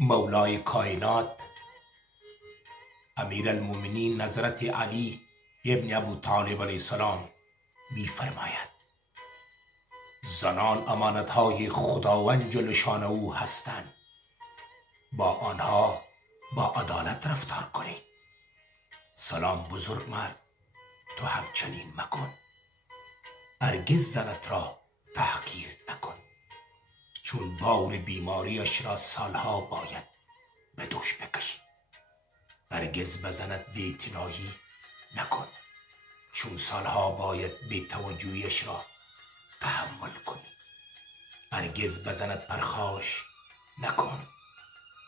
مولای کائنات امیر المومنین حضرت علی ابن ابو طالب علیه السلام می فرماید زنان امانتهای خداوند جل شانه هستند، با آنها با عدالت رفتار کنید. سلام بزرگ مرد، تو همچنین مکن. هرگز زنت را تحقیر نکن، چون بار بیماریش را سالها باید به دوش بکشی. هرگز به زنت بی‌اعتنایی نکن، چون سالها باید بی‌توجهیش را تحمل کنی. هرگز به زنت پرخاش نکن،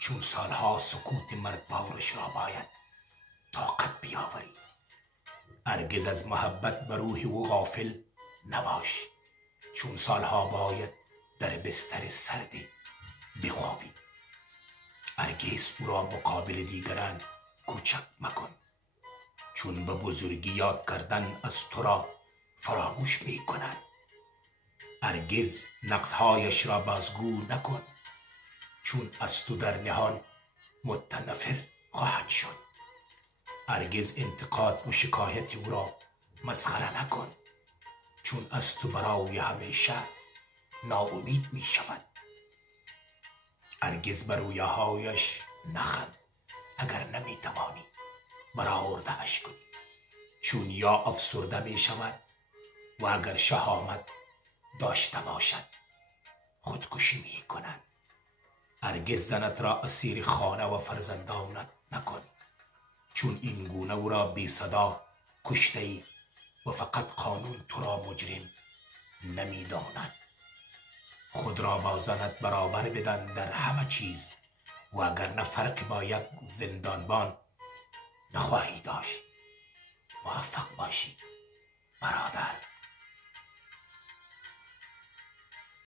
چون سالها سکوت مرگبارش را باید طاقت بیاوری. هرگز از محبت به روح او غافل نباش، چون سالها باید در بستر سردی بخوابی. هرگز او را مقابل دیگران کوچک مکن، چون به بزرگی یاد کردن از تو را فراموش می کنند. هرگز نقصهایش را بازگو نکن، چون از تو در نهان متنفر خواهد شد. هرگز انتقاد و شکایت او را مسخره نکن، چون از تو برای همیشه ناامید می شود. هرگز بر رویاهایش نخند، اگر نمی توانی برآورده اش کنی، چون یا افسرده می شود و اگر شهامت داشته باشد خودکشی می کند. هرگز زنت را اسیر خانه و فرزندانت نکن، چون این گونه او را بی صدا کشته ای و فقط قانون تو را مجرم نمی داند. خود را با زنت برابر بدن در همه چیز و اگر نه فرق با یک زندانبان نخواهی داشت. موفق باشی.